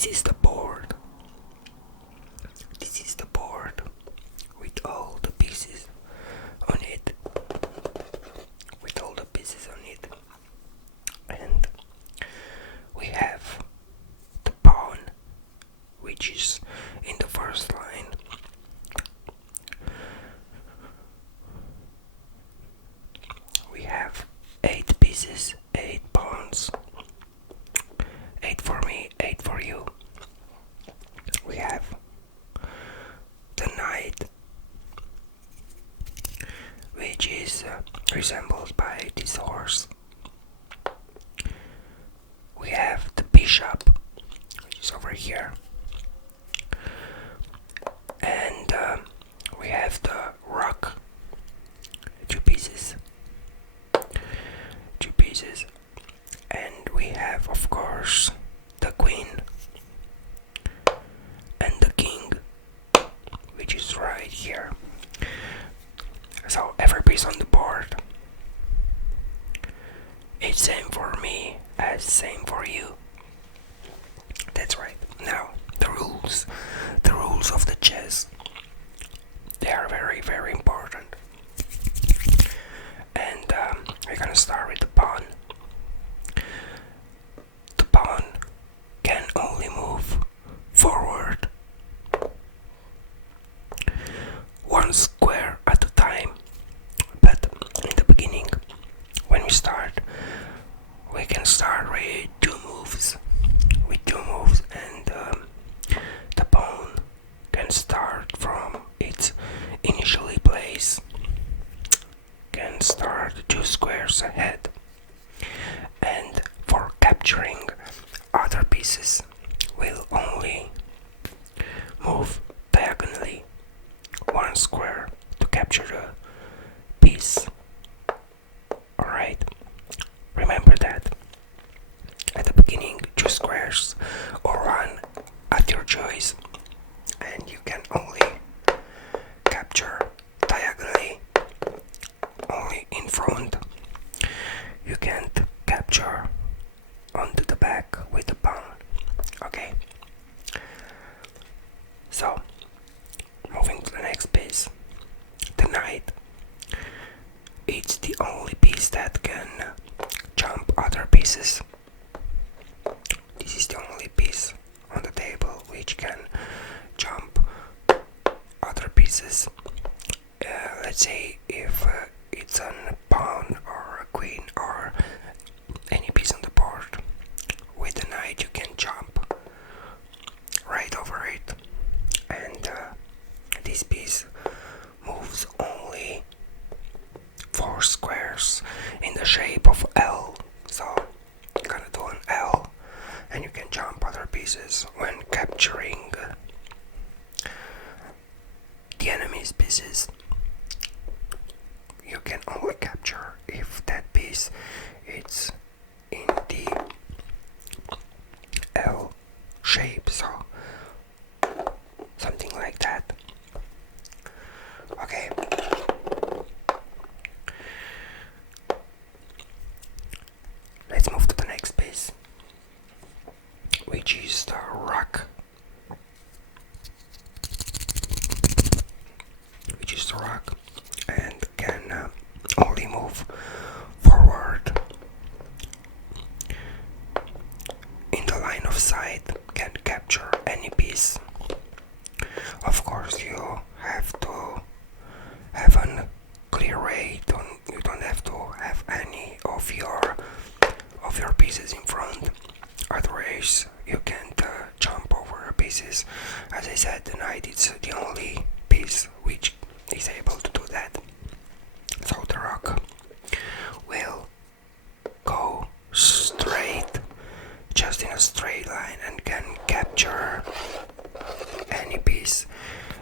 This is the board. This is the board with all the pieces on it. With all the pieces on it. And we have the pawn, which is in the first line. We have 8 pieces, 8 pawns. 8 for me, 8 for you. We have the knight, which is resembled by this horse. We have the bishop, which is over here. And we have the rook, 2 pieces. 2 pieces. And we have, of course, the queen and the king, which is right here. So every piece on the board is same for me as same for you. That's right. Now the rules of the chess, they are very, very important. And we're gonna start with the pawn. The pawn can only move forward 1 square at a time, but in the beginning, when we start, we can start with 2 moves. And the pawn can start from its initially place, can start 2 squares ahead, and for capturing other pieces will only move diagonally 1 square to capture the piece. Alright, remember that. At the beginning, 2 squares or 1 at your choice, and you can only capture diagonally, only in front. You can't capture onto the back with the pawn. Okay, so moving to the next piece, the knight. It's the only piece that can jump other pieces. This is the only piece on the table which can jump other pieces. Let's say if it's a pawn or a queen or any piece on the board, with the knight you can jump right over it, and this piece moves only 4 squares in the shape of L. So I'm gonna do an L, and you can jump other pieces when capturing the enemy's pieces. You can only capture if that piece is in the L shape, so something like that. Okay. Let's move to the next piece, which is the rook. And can only move forward in the line of sight, can capture any piece. Of course, you have to have a clear way. You don't have to have any of your pieces in front. Otherwise, you can't jump over the pieces. As I said, the knight is the only piece which is able to do that. So the rook will go straight, just in a straight line, and can capture any piece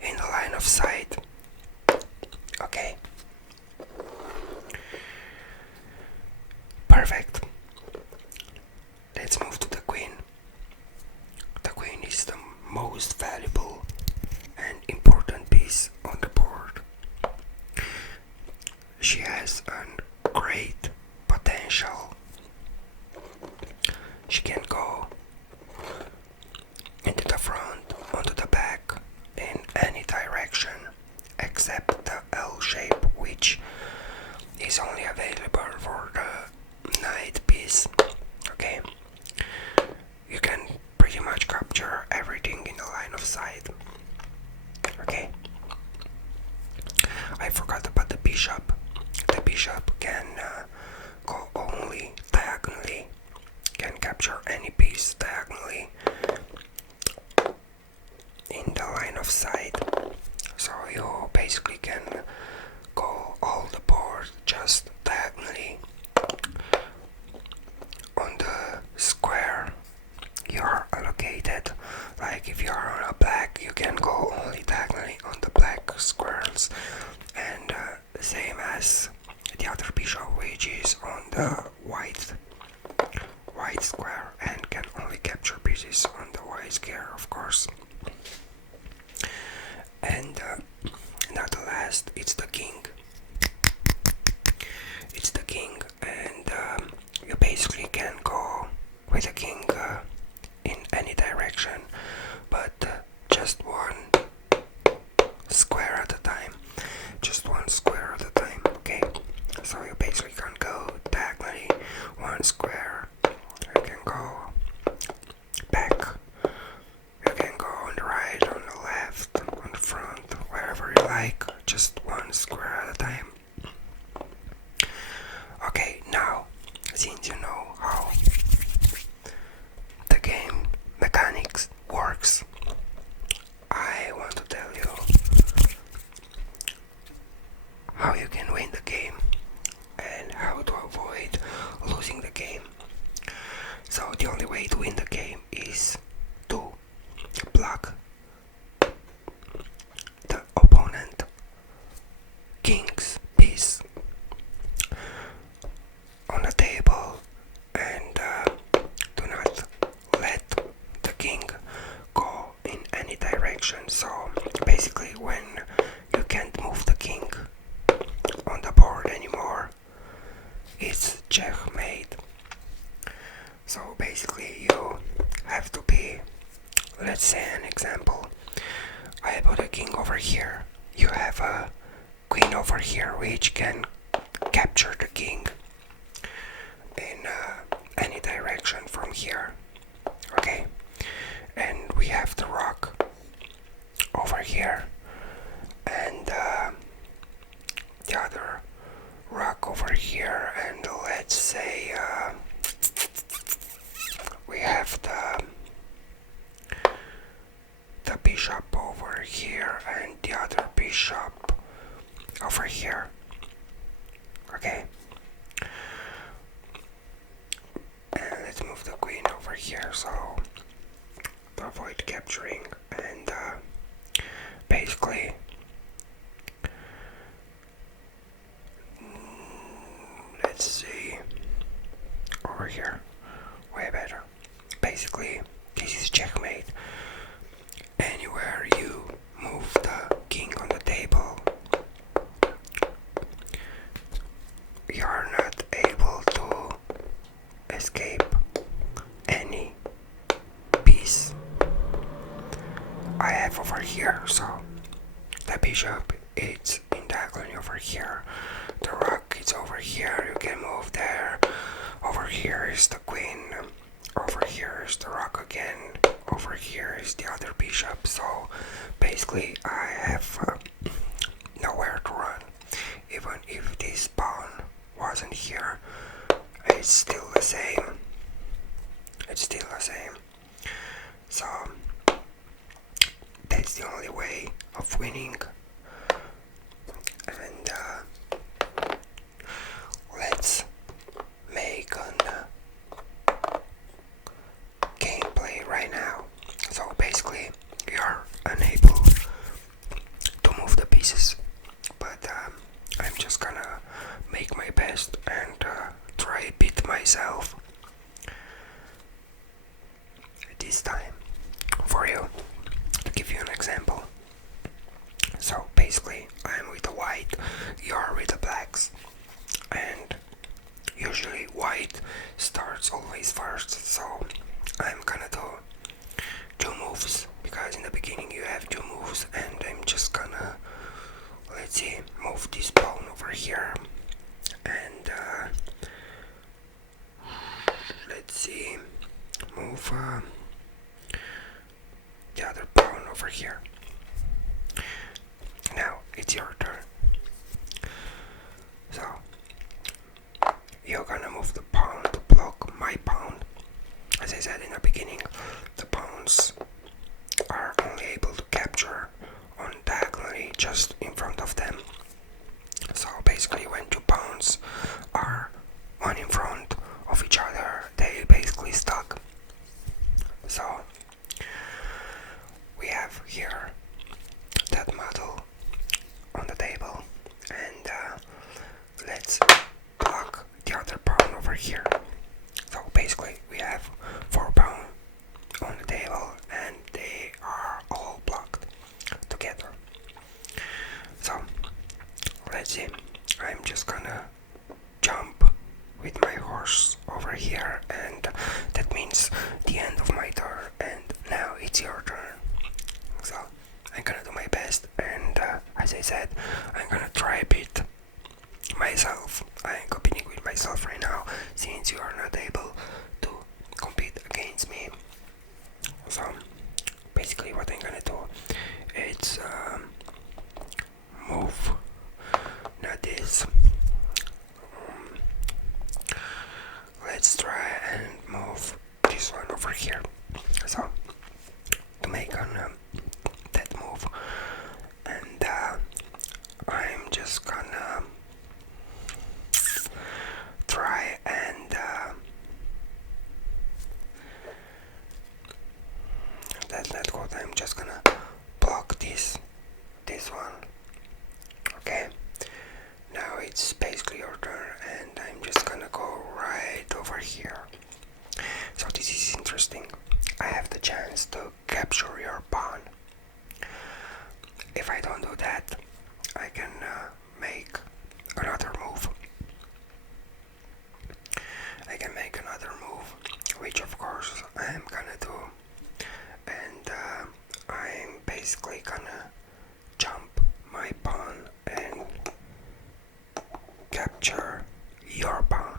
in the line of sight. Okay. Perfect. Let's move to the queen. The queen is the most valuable and important piece on the board. She has a great potential. She can go side. Okay. I forgot about the bishop. The bishop can go only diagonally, can capture any piece diagonally in the line of sight. So you basically can go all the board just diagonally on the square you're allocated. Like if you're on a black, you can go only diagonally on the black squares, and same as the other bishop, which is on the white square and can only capture pieces on the white square, of course. And now the last, it's the king. It's the king, and you basically can go with the king in any direction, but just one square at a time. Just one square at a time, okay? So you basically can go diagonally one square. You can go back. You can go on the right, on the left, on the front, wherever you like. Just one square at a time. Okay, now, since you know how the game mechanics works, I want to tell you how you can win the game and how to avoid losing the game. So the only way to win the game is to block the opponent king's piece on the table, and do not let the king go in any direction. So basically, when you can't move the king on the board anymore, it's checkmate. So basically you have to be, let's say an example, I put a king over here, you have a queen over here which can capture the king in any direction from here, okay? And we have the rook over here, and the other rock over here, and let's say we have the bishop over here and the other bishop over here, okay? And let's move the queen over here so to avoid capturing, and basically let's see, over here, way better. Basically this is checkmate. Anywhere you move the king on the table, you are not able to escape any piece I have over here. So the bishop is in diagonally over here, the rook is over here, you can move there. Over here is the queen, over here is the rook again, over here is the other bishop. So basically I have nowhere to run. Even if this pawn wasn't here, it's still the same. It's still the same. So that's the only way of winning. And let's make a gameplay right now. So basically we are unable to move the pieces, but I'm just gonna make my best and try beat myself this time for you, to give you an example. So basically I'm with the white, you're with the blacks, and usually white starts always first, so I'm gonna do two moves, because in the beginning you have two moves, and I'm just gonna, let's see, move this pawn over here, and let's see, move the other pawn over here. Now it's your turn. So you're gonna move the pawn to block my pawn. As I said in the beginning, the pawns are only able to capture on diagonally just in front of them. So basically when two pawns are one in front of each other, they basically stuck. So we have here that model on the table, and let's block the other pawn over here. So basically we have 4 pawns on the table and they are all blocked together. So let's see, I'm just gonna jump with my horse over here, and that means the end of my turn, and now it's your turn. So I'm gonna do my best, and as I said, I'm gonna try a bit myself. I'm competing with myself right now since you are not able to compete against me. So basically what I'm gonna do is move, not this. Let's try and move this one over here. So to make on that move, and I'm just gonna try and that's not good. I'm just gonna block this one. Okay, now it's basically your turn, and I'm just gonna go right over here. So this is interesting. I have the chance to capture your pawn. If I don't do that, I can make another move. I can make another move, which of course I'm gonna do, and I'm basically gonna jump my pawn and capture your pawn.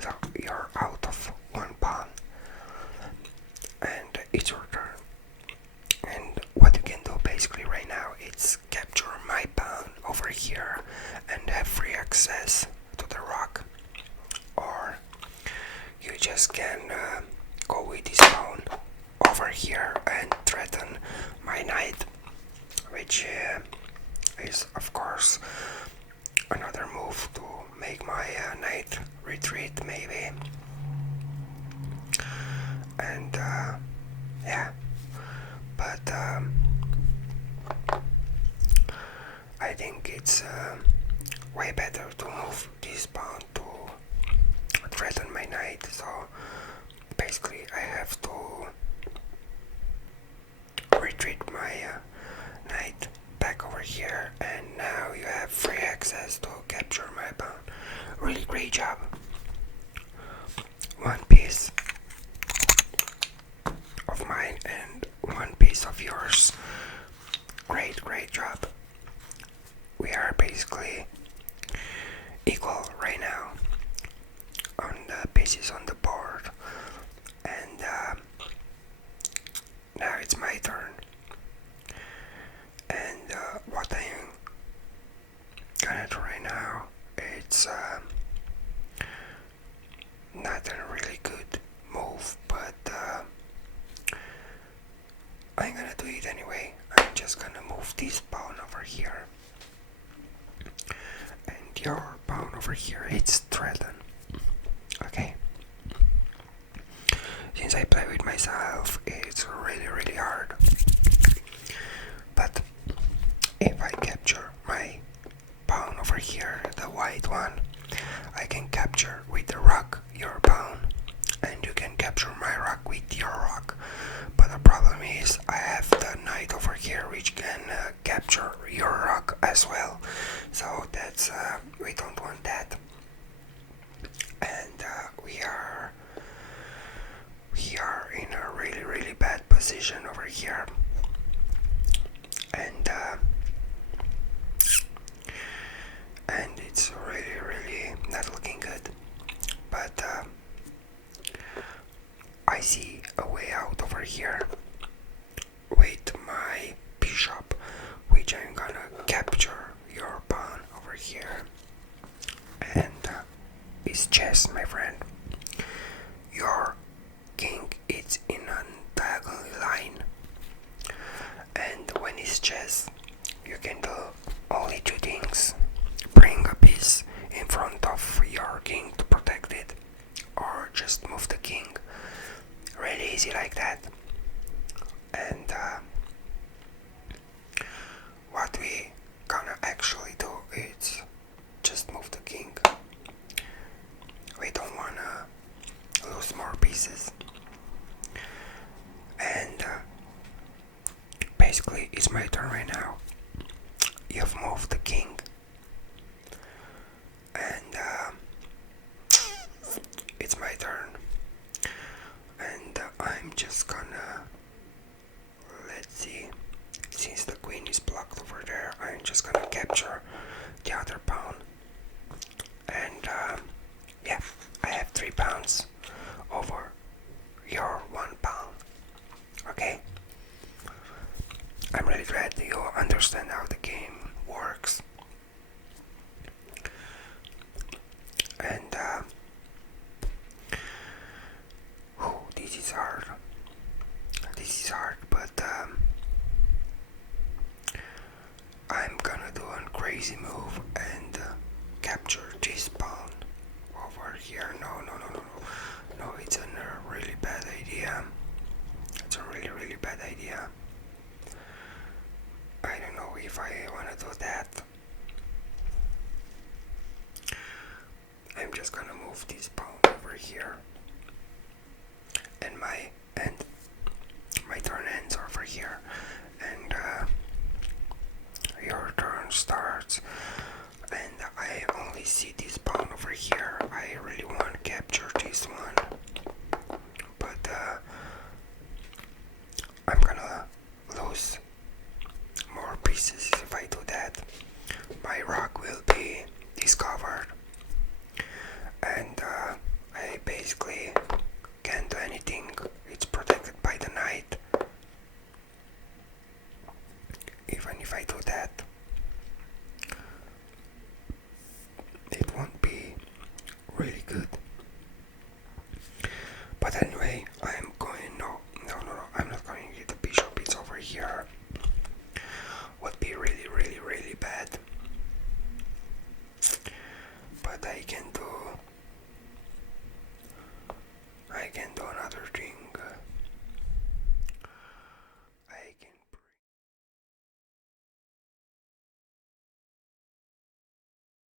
So you're out of 1 pawn, and it's your turn. And what you can do basically right now is capture my pawn over here and have free access to the rock, or you just can go with this pawn over here and threaten my knight, which is of course another move to make my knight retreat maybe. And yeah, but I think it's way better to move this pawn to threaten my knight. So basically I have to retreat my knight back over here, and now you have free access to capture my pawn. Really great job. 1 piece of mine and 1 piece of yours. Great job. We are basically equal right now on the pieces on the board, and now it's my turn. And what I'm gonna do right now, it's not a really good move, but I'm gonna do it anyway. I'm just gonna move this pawn over here, and your pawn over here, it's threatened. Okay. Since I play with myself, it's really hard. But if I capture my pawn over here, the white one, I can capture with the rock your pawn, and you can capture my rock with your rock. But the problem is I have the knight over here which can capture your rock as well. So that's we don't want that. And we are in a really bad position over here. And it's really not looking good. But I see a way out over here with my is chess, my friend. Your king is in a diagonal line, and when it's chess, you can do only two things: bring a piece in front of your king to protect it, or just move the king. Really easy like that. And what we gonna actually do is just move the king. We don't wanna lose more pieces. And basically it's my turn right now. You've moved the king, and it's my turn. And I'm just gonna, let's see, since the queen is blocked over there, I'm just gonna capture the other pawn. And yeah, I have 3 pounds over your 1 pound. Okay? I'm really glad you understand how the game works. And this is hard. This is hard, but I'm gonna do a crazy move and capture this pawn over here. No, it's a really bad idea. It's a really bad idea. I don't know if I wanna do that. I'm just gonna move this pawn over here, and my turn ends over here, and your turn starts. And I only see this pawn over here. I really want to capture this one, but I'm gonna lose more pieces if I do that. My rock will be discovered, and I basically can't do anything. It's protected by the knight. Even if I do that, it won't be really good. But anyway, I'm going, no, I'm not going to get the bishop. It's over here. Would be really bad. But I can do